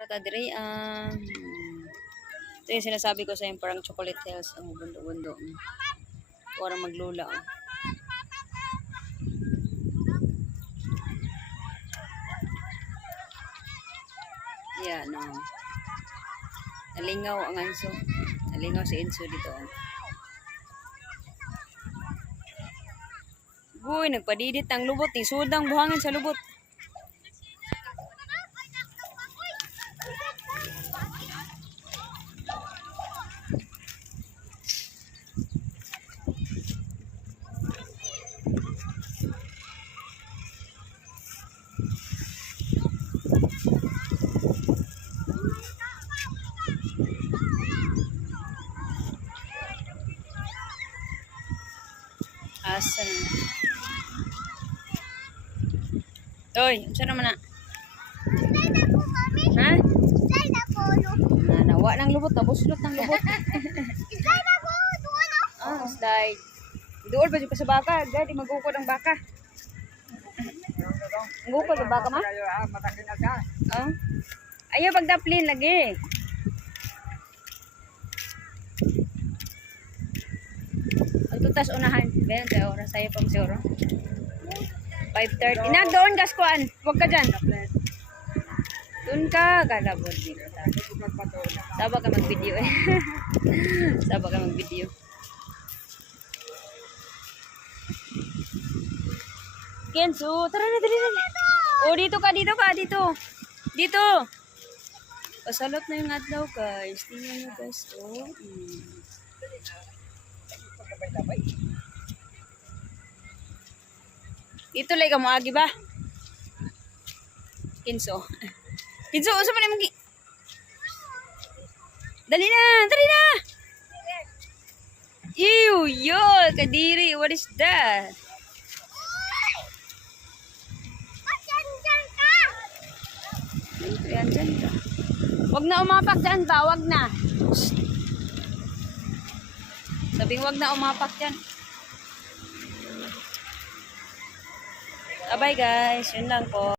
Ta diri ito yung sinasabi ko sa yung parang chocolate hills ang bundo-bundo. Parang maglula. Yan, no. Nalingaw ang Anso. Nalingaw si Enzo dito. Uy, nagpadidit ang lubot. Sudang buhangin sa lubot. Asa na. Toy, saan naman na? Ha? Nawa ng lubot, nabuslot ng lubot. Ah, slide. Doon ba dito sa baka? Dahil magukod ang baka. Magukod ang baka ma? Oh. Ayaw pagdaplin lagi. Tutas unahan. Meron tayo oras. Saya pang siguro. 5:30. Inag doon gaskuan. Huwag ka dyan. Doon ka. Galabot dito. Saba ka mag-video eh. Saba ka mag-video. Kenzo, tara na, dali na. Oh, dito ka, dito ka, dito. Dito. Pasalot na yung adlaw guys. Tingnan nyo guys. Oh. Ito lang ka mo agi ba? Kinso. Kinso, usa man imong dali na, dali na. Ew, yo, kadiri, what is that? Yan dyan ka. Wag na umapak dyan ba? Wag na. Sabing wag na umapak dyan. Bye guys, yun lang po.